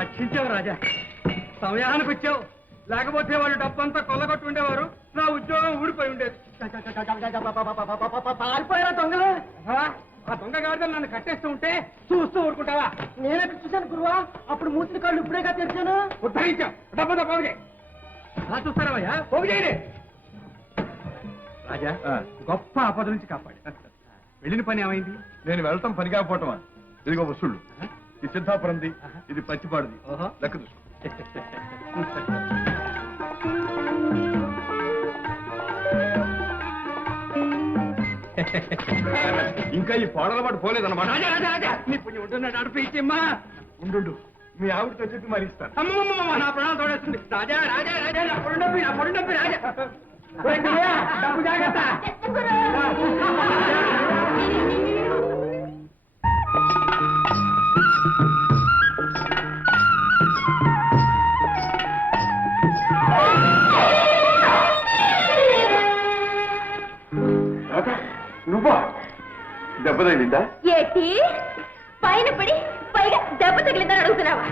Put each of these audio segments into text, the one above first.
రక్షించావు రాజా, సమయానికి వచ్చావు. లేకపోతే వాళ్ళు డబ్బంతా కొల్లగొట్టు ఉండేవారు, నా ఉద్యోగం ఊడిపోయి ఉండేది. పారిపోయారా దొంగలు? ఆ దొంగ గాడిదలు నన్ను కట్టేస్తూ ఉంటే చూస్తూ ఊరుకుంటావా? నేనెక్కడ చూశాను గురువా? అప్పుడు మూసిన కాళ్ళు ఇప్పుడేగా తెరిచాను. ఉద్ధరించావు, డబ్బంతా పోగే. అలా చూస్తారావయ్యా, పోగు చేయలే. రాజా, గొప్ప ఆపద నుంచి కాపాడు. వెళ్ళిన పని ఏమైంది? నేను వెళ్ళటం పని కాకపోవటమా? ఇదిగో వసూళ్ళు. ఈ సిద్ధాపురంది, ఇది పచ్చిపాడుది. లెక్క చూసుకో. ఇంకా ఈ పోడల పాటు పోలేదన్నమాట. నీ పుణ్యం ఉంటున్నాడు, నడిపించమ్మా. ఉండు, మీ ఆవిడతో చెప్పి మరి ఇస్తాను. అమ్మమ్మ, నా ప్రాణాలు తోడేస్తుంది. రాజా రాజా రాజా, నా పొడి నొప్పి, నా పొడి నొప్పి. రాజా డబ్బు జాగ్రత్త. నువ్వా? దెబ్బ తగిలిందా? ఏటి పైన పడి పైగా దెబ్బ తగిలిందని అడుగుతున్నావా?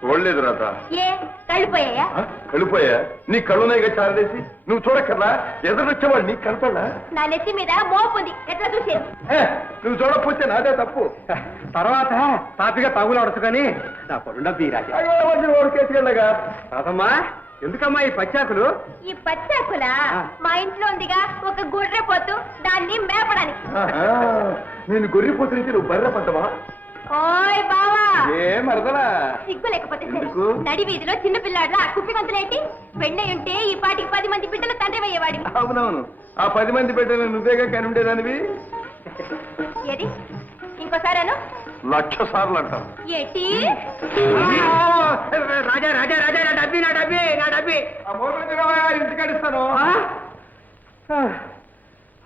చూడలేదు రాత. ఏ కళ్ళిపోయాయా? కళ్ళిపోయా? నీ కళ్ళునాయిగా చారదేసి నువ్వు చూడక్కర్లా? ఎదురొచ్చేవాడు నీకు కనపడలా? నా నెత్తి మీద మోపుంది, ఎట్లా చూసేది? నువ్వు చూడకపోతే నాదే తప్పు. తర్వాత తాపిగా తాగులు అడుచుకొని నా పొడి నొప్పి. రాజా కేసుకెళ్ళగా. రాదమ్మా, ఎందుకమ్మా ఈ పచ్చాకులు? ఈ పచ్చాకులా? మా ఇంట్లో ఉందిగా ఒక గుర్రె పోతు, దాన్ని మేపడానికి. నేను గొర్రెపోతునికి నువ్వు బర్రె పడ్డవా? ఓయ్ బావా, ఏ మరదలా? సిగ్గు లేకపోతే సరే. ఎందుకు? నడి వీధిలో చిన్న పిల్లాడ్లా కుప్పి గంతులేంటి? పెళ్ళై ఉంటే ఈ పాటికి 10 మంది బిడ్డలు తండ్రి అయ్యేవాడివి. అవునవును, ఆ 10 మంది బిడ్డలు నువ్వేగా కని ఉండేదానివి. ఏది ఇంకోసారేను? 1,00,000 సార్లు అంటావు. ఏటి? రాజా రాజా రాజా, నా డబ్బి, నా డబ్బి, నా డబ్బి. ఇంటికడిస్తాను.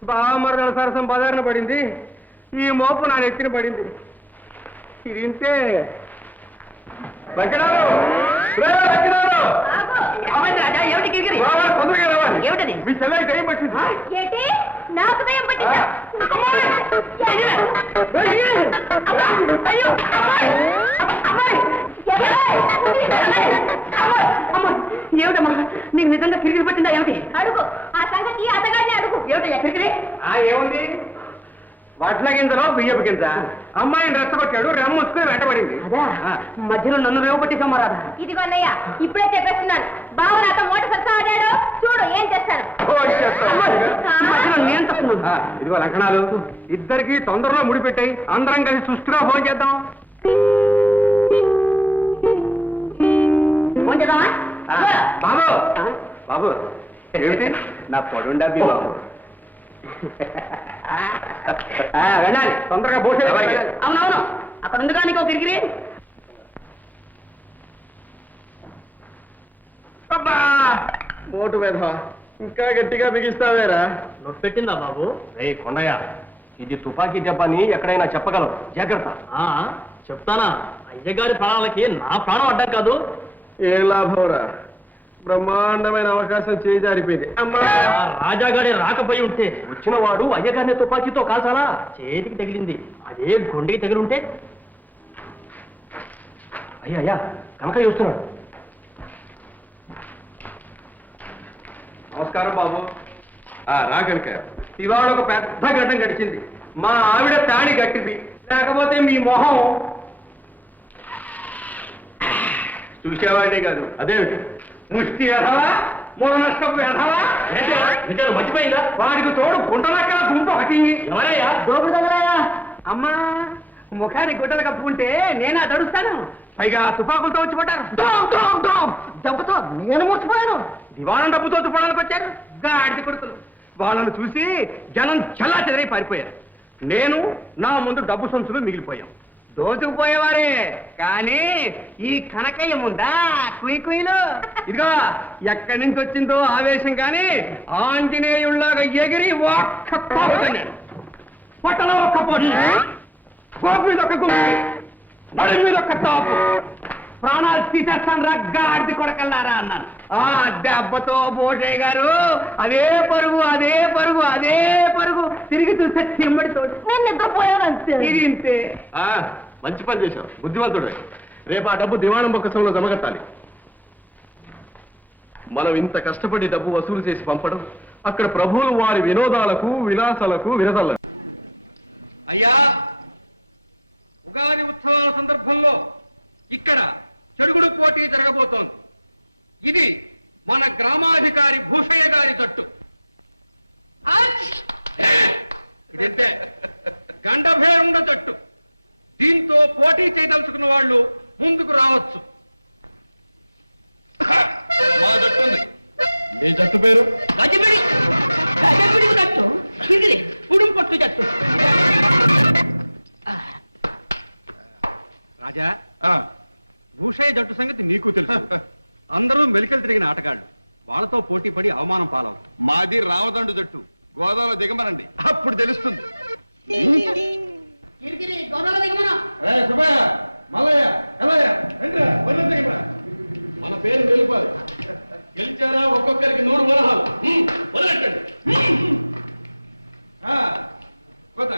బామరదల సరసం బజారున పడింది, ఈ మోపు నా నెత్తిన పడింది. ఇది ఇంతే. ఏమిటది? మీ చెల్లెకి దయ్యం పట్టింది. ఏటి? నాకు దయ్యం పట్టిందా? ఏమిటమ్మా, నీకు నిజంగా కిరికిరి పట్టిందా ఏమిటి? అడుగు, ఆ సంగతి అతగాడిని అడుగు. ఏమిటయ్యా కిరికిరి? ఏముంది? వడ్ల గింజలో బియ్యపు గింజ. అమ్మాయిని రెచ్చగొట్టాడు, రెమ్ముసుకుని వెంటబడింది. అదా మధ్యలో నన్ను రేవు పట్టేసమ్మా రాదా? ఇదిగో అన్నయ్య, ఇప్పుడే చెప్పేస్తున్నాను. బావ నాతో మోట సత్తా ఆడాడు, చూడు ఏం చేస్తాను. మధ్యలో నేను తప్పున్నాను. ఇదిగో లక్షణాలు, ఇద్దరికి తొందరలో ముడిపెట్టాయి, అందరం కలిసి సుష్టిగా ఫోన్ చేద్దాం. ఫోన్ చేద్దామా? బాబు బాబు, ఏమిటి? నా పొడుండా బాబు. వెళ్ళాలి తొందరగా భోజనం. అవునవును, అక్కడ ఉంది కానీ ఇంకో కిరికిరి. మోటు మీద ఇంకా గట్టిగా బిగిస్తావేరా? నొప్పి పెట్టిందా బాబు? రే కొండయ్య, ఇది తుపాకీ దెబ్బని ఎక్కడైనా చెప్పగలవు, జాగ్రత్త. చెప్తానా? అయ్యగారి ప్రాణాలకి నా ప్రాణం అడ్డం కాదు. ఏం లాభంరా, బ్రహ్మాండమైన అవకాశం చేజారిపోయింది. రాజాగాడే రాకపోయి ఉంటే వచ్చిన వాడు అయ్యగారిని తుపాకీతో కాల్చాలా? చేతికి తగిలింది, అదే గుండెకి తగిలి ఉంటే. అయ్యా కనకయ్య వస్తున్నాడు. నమస్కారం బాబు. రా కనుక, ఇవాళ ఒక పెద్ద ఘట్టం గడిచింది. మా ఆవిడ తాళి గట్టింది, లేకపోతే మీ మొహం చూసేవాడే కాదు. అదేమిటి? ముష్టి ఎదవా, మూల నష్టం ఎదవా, మర్చిపోయిందా? వాడికి తోడు గుంటలక్కడ గుంపు ఒకటి. ఎవరయ్యా? దోపిడి తగలాయా? అమ్మా, ముఖానికి గుడ్డలు కప్పుకుంటే నేనా తడుస్తాను, పైగా తుపాకులతో వచ్చి పడ్డారు. దెబ్బతో నేను ముచ్చిపోయాను. దివాణం డబ్బుతో తుపడానికి వచ్చారు గాడిద కొడుకులు. వాళ్ళను చూసి జనం చల్లా చెదరై పారిపోయారు. నేను నా ముందు డబ్బు సంచులు మిగిలిపోయాం. దోచుకుపోయేవారే కానీ ఈ కనకయ్య ముందా కుయ్యలు. ఇదిగో ఎక్కడి నుంచి వచ్చిందో ఆవేశం కానీ ఆంజనేయుల్లాగా ఎగిరి ఒక్క పోతున్నాను. పొట్టలో ఒక్క పొట్టు, గోపు మీద ఒక గుంపు, నడు మీద ఒక్క తాపు, ప్రాణాలు తీసేస్తాను రగ్గాడిది కొడకల్లారా అన్నాను. ఆ దెబ్బతో బోషయ్య గారు అదే పరుగు అదే పరుగు అదే పరుగు, తిరిగి చూస్తే చిమ్మడితో నేను నిద్రపోయాను అంతే. ఇది ఇంతే. మంచి పని చేశావు, బుద్ధిమంతుడు. రేపు ఆ డబ్బు దివాణం బొక్కసంలో జమగట్టాలి. మనం ఇంత కష్టపడి డబ్బు వసూలు చేసి పంపడం అక్కడ ప్రభువులు వారి వినోదాలకు విలాసాలకు విరసల్లారు. అయ్యా, ఉగాది ఉత్సవాల సందర్భంలో ఇక్కడ చెడుగుడు పోటీ జరగబోతోంది. ఇది మన గ్రామాధికారి భూషయ్య గారి తట్టు. ఇదంతే గండభేరుండ తట్టు. దీంతో పోటీ చేయదలుచుకున్న వాళ్ళు ముందుకు రావచ్చు. మా జట్టు ఉంది. మీ జట్టు పేరు? గజబిడి గజబిడి జట్టు, ఇది ఉడుం పట్టు జట్టు. రాజా, భూషయ్య జట్టు సంగతి నీకు తెలుసు. అందరూ మెలికలు తిరిగిన ఆటగాళ్ళు. వాళ్ళతో పోటీ పడి అవమానం పాలవుతాం. మాది రామదండు జట్టు. గోదావరిలో దిగమనండి, అప్పుడు తెలుస్తుంది. మన పేరు వెలుపాలి. గెలిచారా ఒక్కొక్కరికి 100 వరహాలు. వదలెట్టండి. కొత్త